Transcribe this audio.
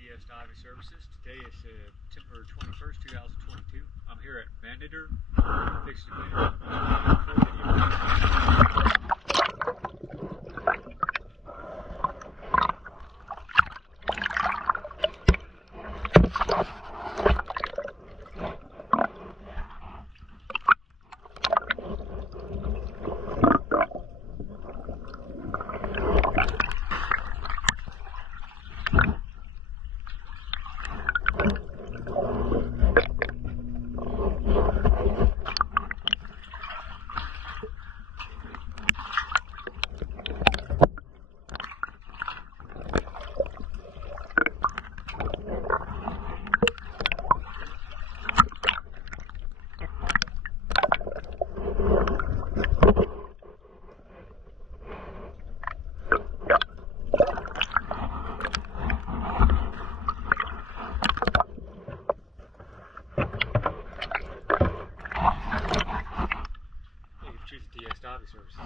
DS Diving Services. Today is September 21st, 2022. I'm here at Meander, fixing to clean DS Diving Services.